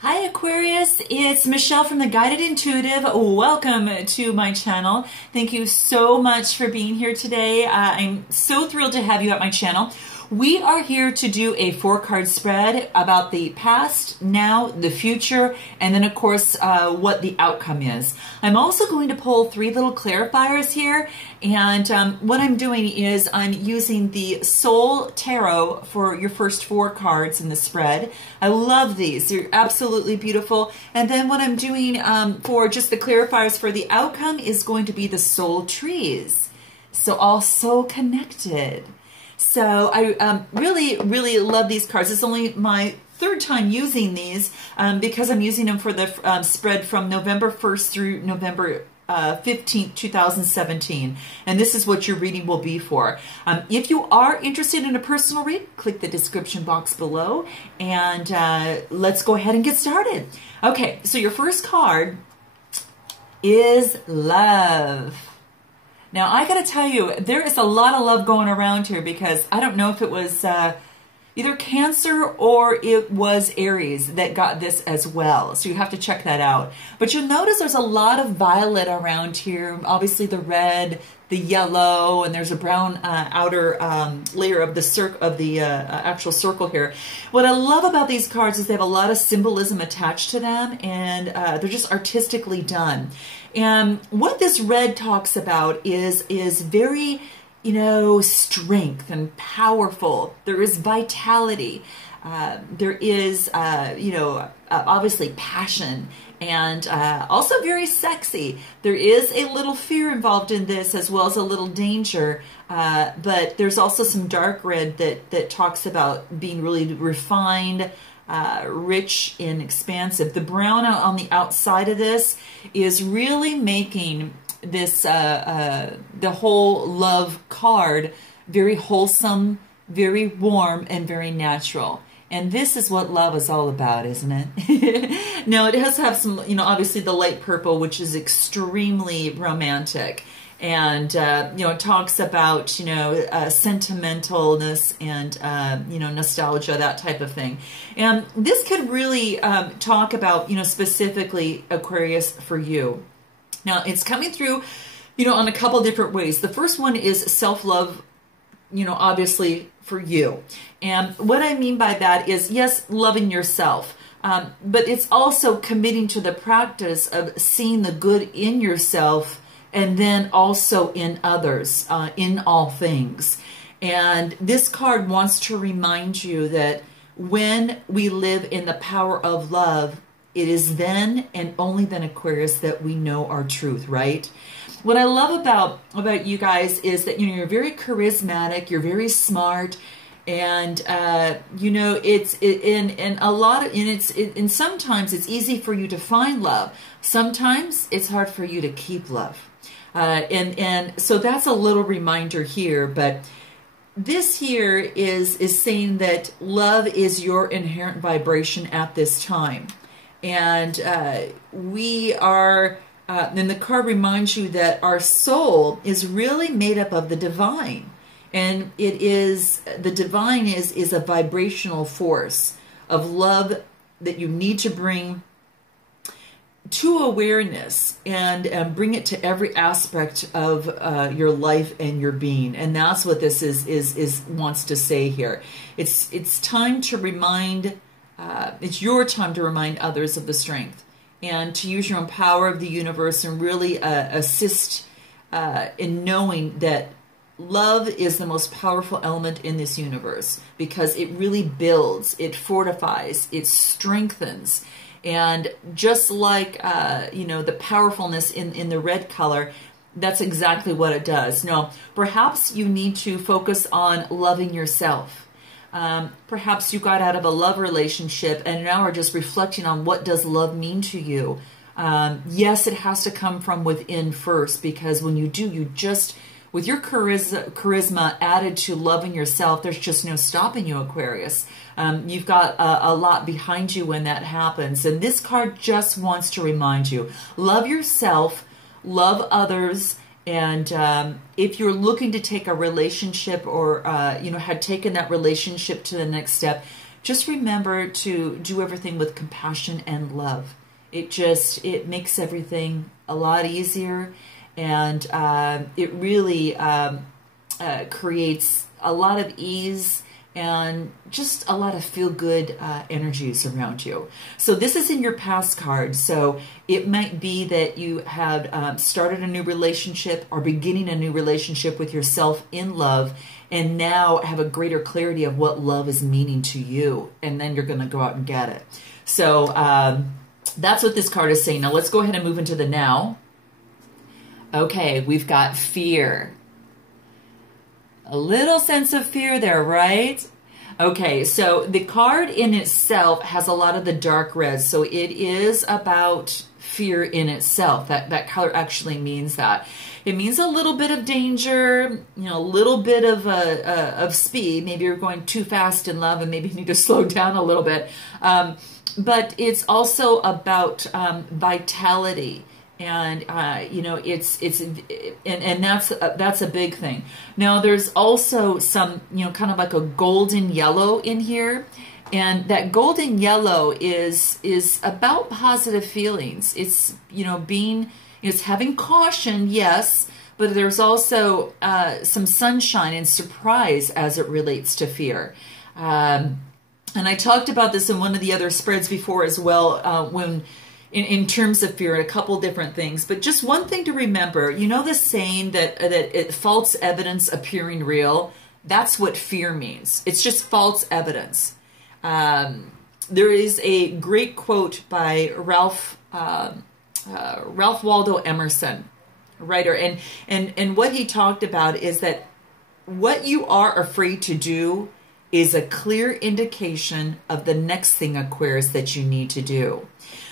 Hi Aquarius, it's Michelle from the Guided Intuitive. Welcome to my channel. Thank you so much for being here today. I'm so thrilled to have you at my channel. We are here to do a 4-card spread about the past, now, the future, and then of course what the outcome is. I'm also going to pull 3 little clarifiers here, and what I'm doing is I'm using the Soul Tarot for your first 4 cards in the spread. I love these. They're absolutely beautiful. And then what I'm doing for just the clarifiers for the outcome is going to be the Soul Trees. So all soul connected. So I really love these cards. It's only my 3rd time using these because I'm using them for the spread from November 1st through November 15th, 2017. And this is what your reading will be for. If you are interested in a personal read, click the description box below and let's go ahead and get started. Okay, so your first card is love. Now, I got to tell you, there is a lot of love going around here because I don't know if it was either Cancer or it was Aries that got this as well. So you have to check that out. But you'll notice there's a lot of violet around here. Obviously the red, the yellow, and there's a brown outer layer of the actual circle here. What I love about these cards is they have a lot of symbolism attached to them, and they're just artistically done. And what this red talks about is very, you know, strength and powerful. There is vitality. There is, you know, obviously passion, and also very sexy. There is a little fear involved in this as well as a little danger, but there's also some dark red that talks about being really refined, rich and expansive. The brown on the outside of this is really making this the whole love card very wholesome, very warm, and very natural. And this is what love is all about, isn't it? Now, it has to have some, you know, obviously the light purple, which is extremely romantic. And, you know, it talks about, you know, sentimentalness and, you know, nostalgia, that type of thing. And this could really talk about, you know, specifically Aquarius for you. Now, it's coming through, you know, on a couple different ways. The first one is self-love, you know, obviously for you. And what I mean by that is, yes, loving yourself. But it's also committing to the practice of seeing the good in yourself and then also in others, in all things. And this card wants to remind you that when we live in the power of love, it is then and only then, Aquarius, that we know our truth, right? What I love about you guys is that, you know, you're very charismatic, you're very smart, and you know, sometimes it's easy for you to find love. Sometimes it's hard for you to keep love. And so that's a little reminder here, but this here is saying that love is your inherent vibration at this time. And we are, and the card reminds you that our soul is really made up of the divine. And it is, the divine is a vibrational force of love that you need to bring to awareness and bring it to every aspect of your life and your being. And that's what this is wants to say here. It's time to remind, it's your time to remind others of the strength and to use your own power of the universe and really assist in knowing that love is the most powerful element in this universe because it really builds, it fortifies, it strengthens. And just like, you know, the powerfulness in the red color, that's exactly what it does. Now, perhaps you need to focus on loving yourself. Perhaps you got out of a love relationship and now are just reflecting on what does love mean to you. Yes, it has to come from within first, because when you do, you just, with your charisma added to loving yourself, there's just no stopping you, Aquarius. You've got a lot behind you when that happens. And this card just wants to remind you, love yourself, love others, and if you're looking to take a relationship or, you know, had taken that relationship to the next step, just remember to do everything with compassion and love. It makes everything a lot easier, and it really creates a lot of ease and just a lot of feel-good energies around you. So this is in your past card. So it might be that you have started a new relationship or beginning a new relationship with yourself in love, and now have a greater clarity of what love is meaning to you. And then you're going to go out and get it. So that's what this card is saying. Now let's go ahead and move into the now. Okay, we've got fear. A little sense of fear there, right? Okay, so the card in itself has a lot of the dark reds, so it is about fear in itself. That color actually means that. It means a little bit of danger, a little bit of speed. Maybe you're going too fast in love and maybe you need to slow down a little bit. But it's also about vitality. And and that's a big thing. Now there's also some kind of like a golden yellow in here, and that golden yellow is about positive feelings. It's it's having caution, yes, but there's also some sunshine and surprise as it relates to fear. And I talked about this in one of the other spreads before as well, when in terms of fear, a couple different things. But just one thing to remember, the saying that false evidence appearing real, that's what fear means. It's just false evidence. There is a great quote by Ralph Waldo Emerson, writer, and what he talked about is that what you are afraid to do is a clear indication of the next thing, Aquarius, that you need to do.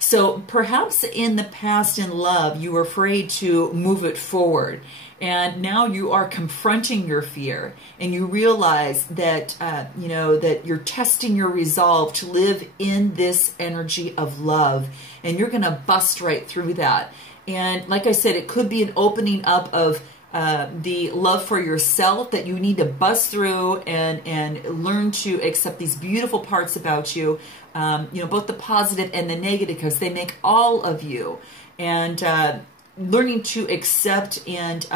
So perhaps in the past in love, you were afraid to move it forward. And now you are confronting your fear, and you realize that, that you're testing your resolve to live in this energy of love, and you're going to bust right through that. And like I said, it could be an opening up of the love for yourself, that you need to bust through and learn to accept these beautiful parts about you, both the positive and the negative, because they make all of you. And learning to accept and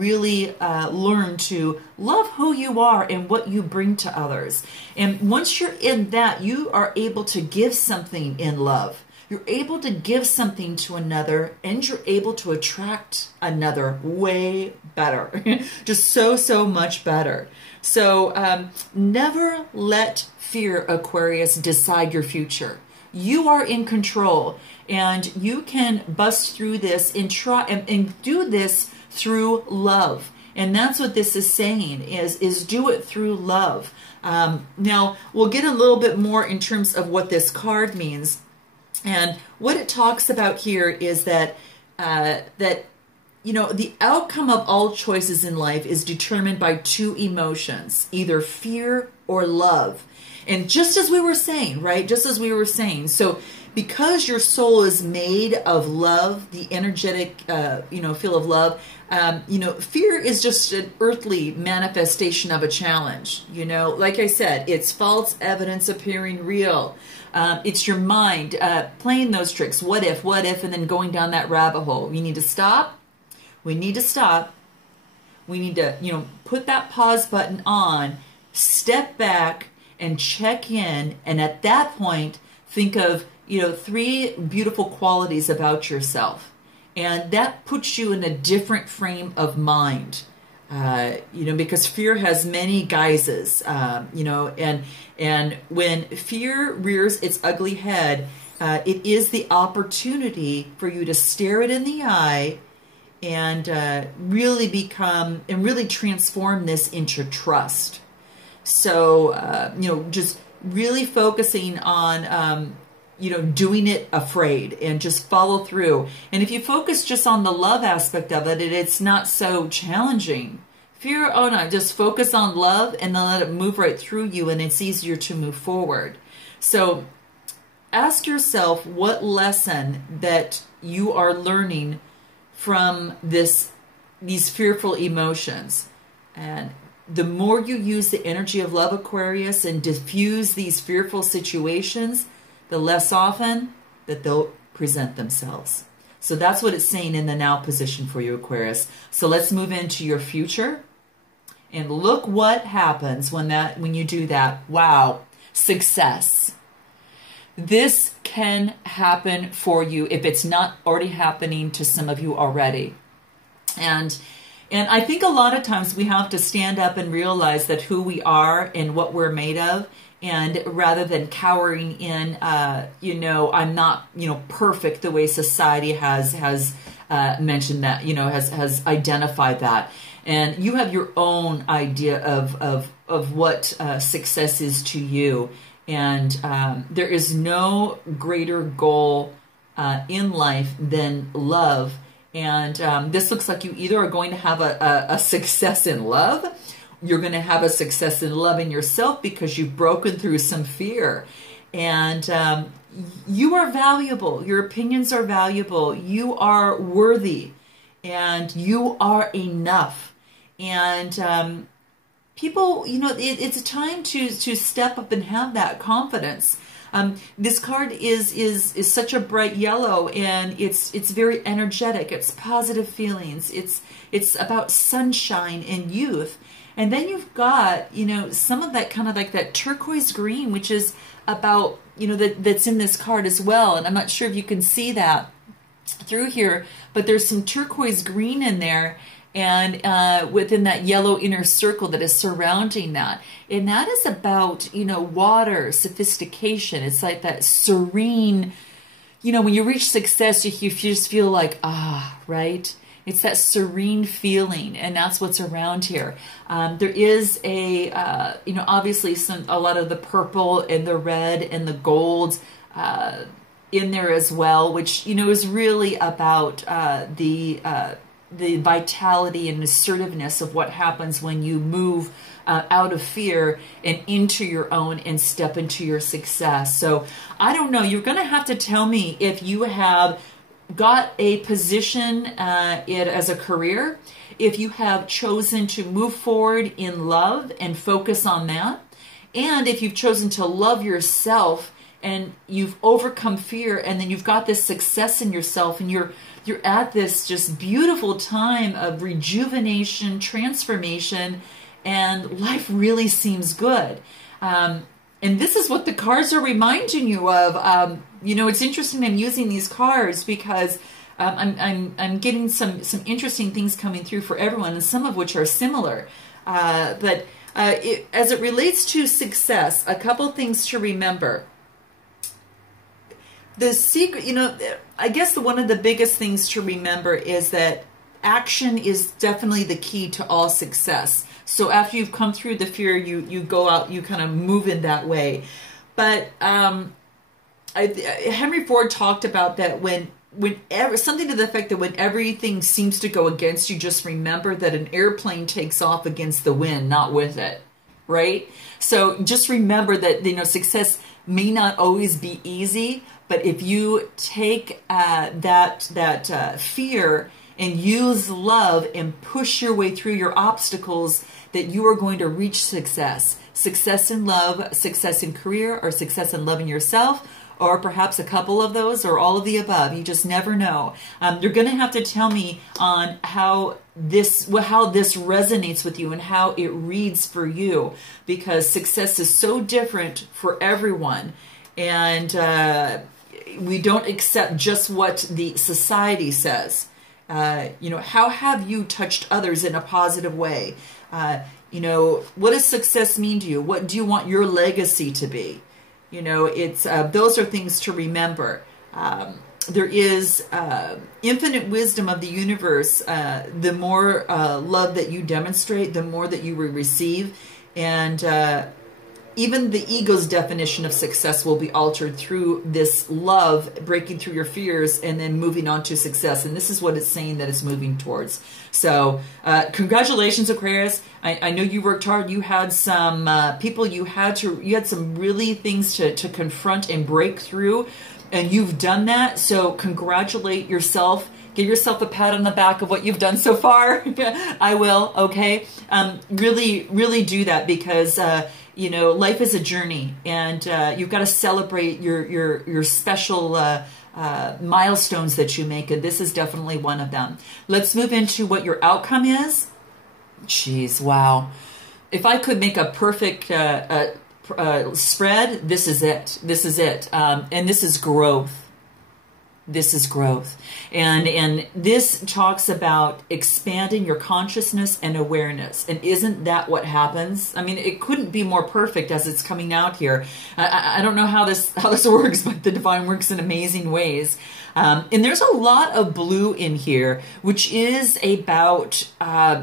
really learn to love who you are and what you bring to others. And once you're in that, you are able to give something in love. You're able to give something to another, and you're able to attract another way better. Just so much better. So never let fear, Aquarius, decide your future. You are in control, and you can bust through this and try and do this through love. And that's what this is saying, is do it through love. Now, we'll get a little bit more in terms of what this card means. And what it talks about here is that the outcome of all choices in life is determined by two emotions, either fear or love. And just as we were saying, right? Just as we were saying. So because your soul is made of love, the energetic, feel of love, fear is just an earthly manifestation of a challenge. Like I said, it's false evidence appearing real. It's your mind playing those tricks. What if, and then going down that rabbit hole. We need to stop. We need to stop. We need to, put that pause button on, step back and check in. And at that point, think of, 3 beautiful qualities about yourself. And that puts you in a different frame of mind. Because fear has many guises, and when fear rears its ugly head, it is the opportunity for you to stare it in the eye and really become and really transform this into trust. So, just really focusing on, doing it afraid and just follow through. And if you focus just on the love aspect of it, it's not so challenging. Fear, oh no, just focus on love and then let it move right through you, and it's easier to move forward. So ask yourself what lesson that you are learning from these fearful emotions. And the more you use the energy of love, Aquarius, and diffuse these fearful situations, the less often that they'll present themselves. So that's what it's saying in the now position for you, Aquarius. So let's move into your future. And look what happens when you do that. Wow, success. This can happen for you if it's not already happening to some of you already. And I think a lot of times we have to stand up and realize that who we are and what we're made of. And rather than cowering in, I'm not, perfect the way society has mentioned that, has identified that. And you have your own idea of what success is to you. And there is no greater goal in life than love. And this looks like you either are going to have a success in love, you're going to have a success in loving yourself because you've broken through some fear. And you are valuable. Your opinions are valuable. You are worthy. And you are enough. And people, it's a time to step up and have that confidence. This card is such a bright yellow, and it's very energetic. It's positive feelings. It's about sunshine and youth. And then you've got, some of that kind of like that turquoise green, which is about, that's in this card as well. And I'm not sure if you can see that through here, but there's some turquoise green in there. And within that yellow inner circle that is surrounding that. And that is about, water, sophistication. It's like that serene, when you reach success, you just feel like, right? It's that serene feeling, and that's what's around here. There is obviously a lot of the purple and the red and the gold in there as well, which, is really about the vitality and assertiveness of what happens when you move out of fear and into your own and step into your success. So I don't know, you're going to have to tell me if you have got a position as a career, if you have chosen to move forward in love and focus on that, and if you've chosen to love yourself and you've overcome fear, and then you've got this success in yourself, and you're at this just beautiful time of rejuvenation, transformation, and life really seems good. And this is what the cards are reminding you of. It's interesting I'm using these cards because I'm getting some interesting things coming through for everyone, and some of which are similar. But as it relates to success, a couple things to remember. The secret, I guess one of the biggest things to remember is that action is definitely the key to all success. So after you've come through the fear, you go out, you kind of move in that way. But Henry Ford talked about that whenever, something to the effect that when everything seems to go against you, just remember that an airplane takes off against the wind, not with it, right? So just remember that, success may not always be easy, but if you take that fear and use love and push your way through your obstacles, that you are going to reach success. Success in love, success in career, or success in loving yourself, or perhaps a couple of those, or all of the above. You just never know. You're going to have to tell me on how this resonates with you and how it reads for you, because success is so different for everyone. And we don't accept just what the society says. How have you touched others in a positive way? What does success mean to you? What do you want your legacy to be? Those are things to remember. There is infinite wisdom of the universe. The more love that you demonstrate, the more that you will receive. And even the ego's definition of success will be altered through this love, breaking through your fears and then moving on to success. And this is what it's saying that it's moving towards. So congratulations, Aquarius. I know you worked hard. You had some people you had some really things to confront and break through, and you've done that. So congratulate yourself. Give yourself a pat on the back of what you've done so far. I will, okay? Really, really do that because, you know, life is a journey, and you've got to celebrate your special milestones that you make, and this is definitely one of them. Let's move into what your outcome is. Jeez, wow. If I could make a perfect spread, this is it. This is it. And this is growth. This is growth. And this talks about expanding your consciousness and awareness. And isn't that what happens? I mean, it couldn't be more perfect as it's coming out here. I don't know how this works, but the divine works in amazing ways. And there's a lot of blue in here, which is about,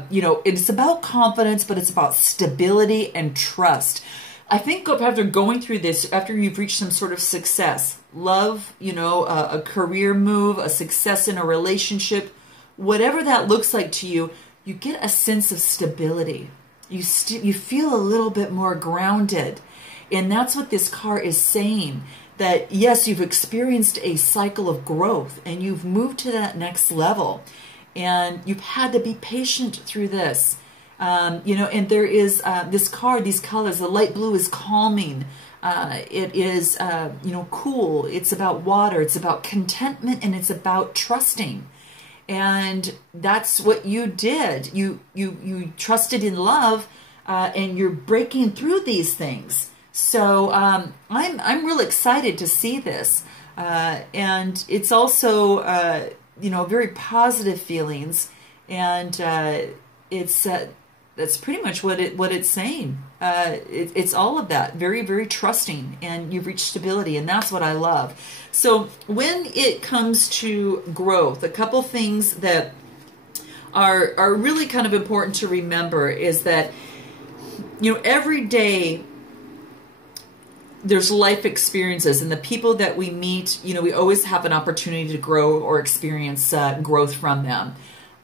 you know, it's about confidence, but it's about stability and trust. I think after going through this, after you've reached some sort of success, love, you know, a career move, a success in a relationship, whatever that looks like to you, you get a sense of stability. You feel a little bit more grounded. And that's what this card is saying, that yes, you've experienced a cycle of growth and you've moved to that next level. And you've had to be patient through this. You know, and there is this card, these colors, the light blue is calming. It is, you know, cool. It's about water. It's about contentment, and it's about trusting. And that's what you did. You trusted in love, and you're breaking through these things. So I'm real excited to see this. And it's also, you know, very positive feelings. And it's that's pretty much what it's saying. It's all of that, very, very trusting, and you've reached stability, and that's what I love. So when it comes to growth, a couple things that are really kind of important to remember is that, you know, every day there's life experiences, and the people that we meet, you know, we always have an opportunity to grow or experience growth from them.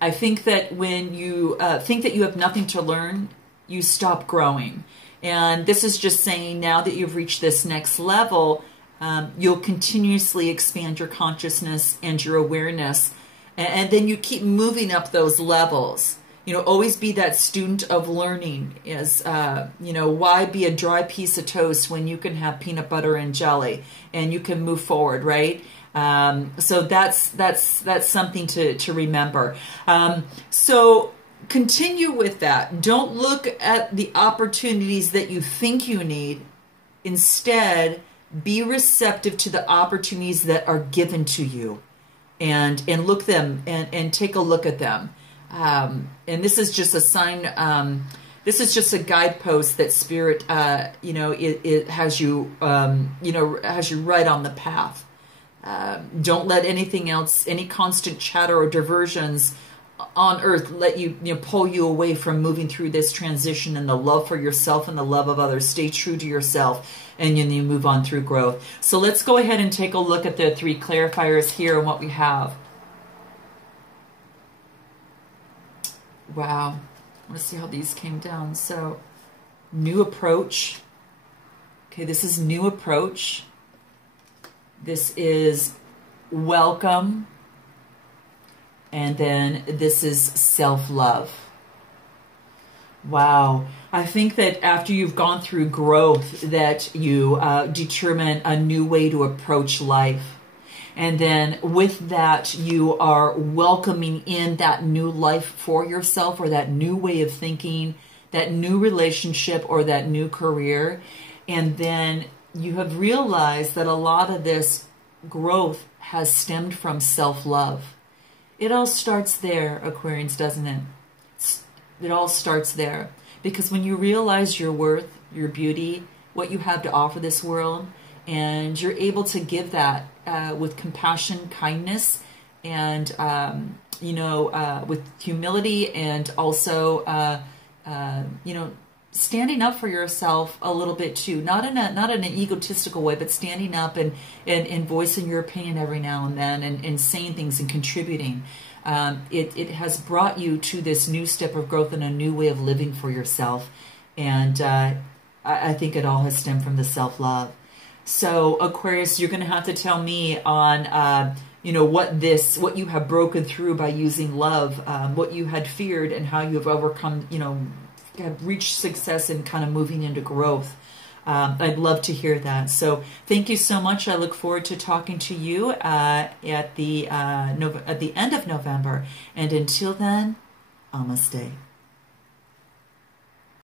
I think that when you think that you have nothing to learn, you stop growing. And this is just saying, now that you've reached this next level, you'll continuously expand your consciousness and your awareness. And then you keep moving up those levels. You know, always be that student of learning. Is you know, why be a dry piece of toast when you can have peanut butter and jelly and you can move forward, right? So that's something to remember. So continue with that. Don't look at the opportunities that you think you need. Instead, be receptive to the opportunities that are given to you, and look them and take a look at them. And this is just a sign. This is just a guidepost that Spirit, you know, it has you, you know, has you right on the path. Don't let anything else, any constant chatter or diversions on earth, let you, you know, pull you away from moving through this transition and the love for yourself and the love of others. Stay true to yourself, and then you move on through growth. So let's go ahead and take a look at the 3 clarifiers here and what we have. Wow. I want to see how these came down. So, new approach. Okay, this is new approach. This is welcome. And then this is self-love. Wow. I think that after you've gone through growth, that you determine a new way to approach life. And then with that, you are welcoming in that new life for yourself, or that new way of thinking, that new relationship, or that new career. And then you have realized that a lot of this growth has stemmed from self-love. It all starts there, Aquarians, doesn't it? It all starts there. Because when you realize your worth, your beauty, what you have to offer this world, and you're able to give that with compassion, kindness, and, you know, with humility, and also, you know, standing up for yourself a little bit too, not in an egotistical way, but standing up and voicing your opinion every now and then, and saying things and contributing. It has brought you to this new step of growth and a new way of living for yourself. And I think it all has stemmed from the self-love. So Aquarius, you're going to have to tell me on you know, what you have broken through by using love, what you had feared and how you have overcome, you know, have reached success and kind of moving into growth. I'd love to hear that. So thank you so much. I look forward to talking to you at the end of November. And until then, namaste.